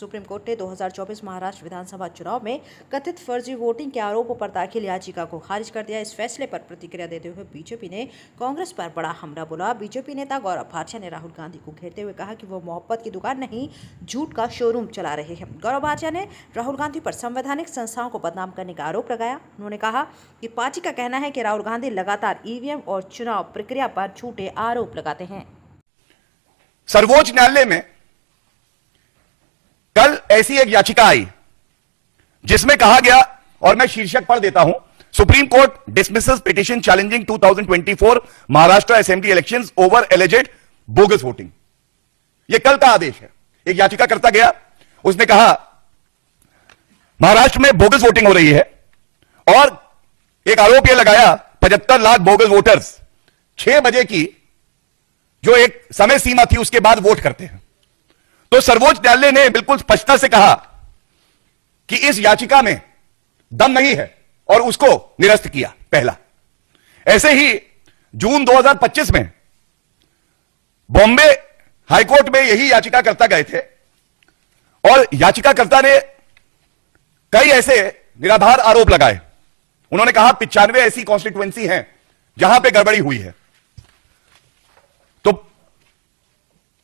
Supreme court ने 2024 महाराष्ट्र विधानसभा चुनाव में कथित फर्जी वोटिंग के आरोपों पर दाखिल याचिका को खारिज कर दिया। इस फैसले पर प्रतिक्रिया देते हुए बीजेपी ने कांग्रेस पर बड़ा हमला बोला। बीजेपी नेता गौरव भाटिया ने राहुल गांधी को घेरते हुए कहा कि वो मोहब्बत की दुकान नहीं, झूठ का शोरूम चला रहे हैं। गौरव भाटिया ने राहुल गांधी पर संवैधानिक संस्थाओं को बदनाम करने का आरोप लगाया। उन्होंने कहा कि पार्टी का कहना है कि राहुल गांधी लगातार ईवीएम और चुनाव प्रक्रिया पर झूठे आरोप लगाते हैं। सर्वोच्च न्यायालय में कल ऐसी एक याचिका आई जिसमें कहा गया, और मैं शीर्षक पढ़ देता हूं, supreme court dismisses petition challenging 2024 Maharashtra assembly elections over alleged bogus voting. यह कल का आदेश है। एक याचिका करता गया, उसने कहा महाराष्ट्र में बोगस वोटिंग हो रही है और एक आरोप यह लगाया 75 लाख बोगस वोटर्स 6 बजे की जो एक समय सीमा थी उसके बाद वोट करते हैं। तो सर्वोच्च न्यायालय ने बिल्कुल स्पष्टता से कहा कि इस याचिका में दम नहीं है और उसको निरस्त किया। पहला, ऐसे ही जून 2025 में बॉम्बे हाईकोर्ट में यही याचिकाकर्ता गए थे और याचिकाकर्ता ने कई ऐसे निराधार आरोप लगाए। उन्होंने कहा 95 ऐसी कॉन्स्टिट्यूएंसी हैं जहां पे गड़बड़ी हुई है। तो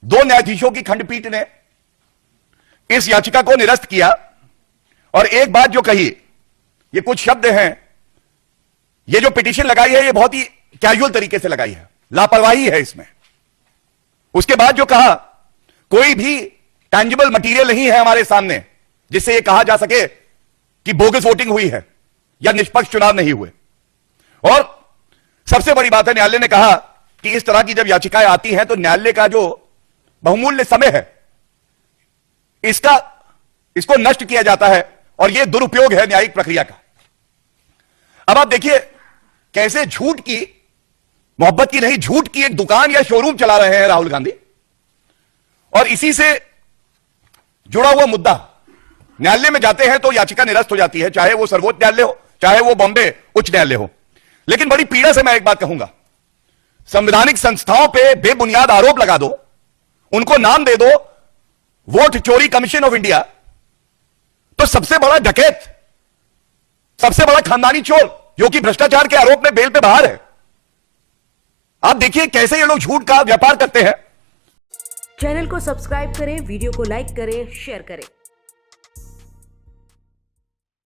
2 न्यायाधीशों की खंडपीठ ने इस याचिका को निरस्त किया और एक बात जो कही, ये कुछ शब्द हैं, ये जो पिटीशन लगाई है ये बहुत ही कैजुअल तरीके से लगाई है, लापरवाही है इसमें। उसके बाद जो कहा, कोई भी टैंजिबल मटेरियल नहीं है हमारे सामने जिससे यह कहा जा सके कि बोगस वोटिंग हुई है या निष्पक्ष चुनाव नहीं हुए। और सबसे बड़ी बात है, न्यायालय ने कहा कि इस तरह की जब याचिकाएं आती हैं तो न्यायालय का जो बहुमूल्य समय है इसको नष्ट किया जाता है और यह दुरुपयोग है न्यायिक प्रक्रिया का। अब आप देखिए कैसे झूठ की, मोहब्बत की नहीं, झूठ की एक दुकान या शोरूम चला रहे हैं राहुल गांधी। और इसी से जुड़ा हुआ मुद्दा, न्यायालय में जाते हैं तो याचिका निरस्त हो जाती है, चाहे वो सर्वोच्च न्यायालय हो, चाहे वो बॉम्बे उच्च न्यायालय हो। लेकिन बड़ी पीड़ा से मैं एक बात कहूंगा, संवैधानिक संस्थाओं पे बेबुनियाद आरोप लगा दो, उनको नाम दे दो वोट चोरी कमीशन ऑफ इंडिया, तो सबसे बड़ा डकैत, सबसे बड़ा खानदानी चोर जो कि भ्रष्टाचार के आरोप में बेल पे बाहर है, आप देखिए कैसे ये लोग झूठ का व्यापार करते हैं। चैनल को सब्सक्राइब करें, वीडियो को लाइक करें, शेयर करें।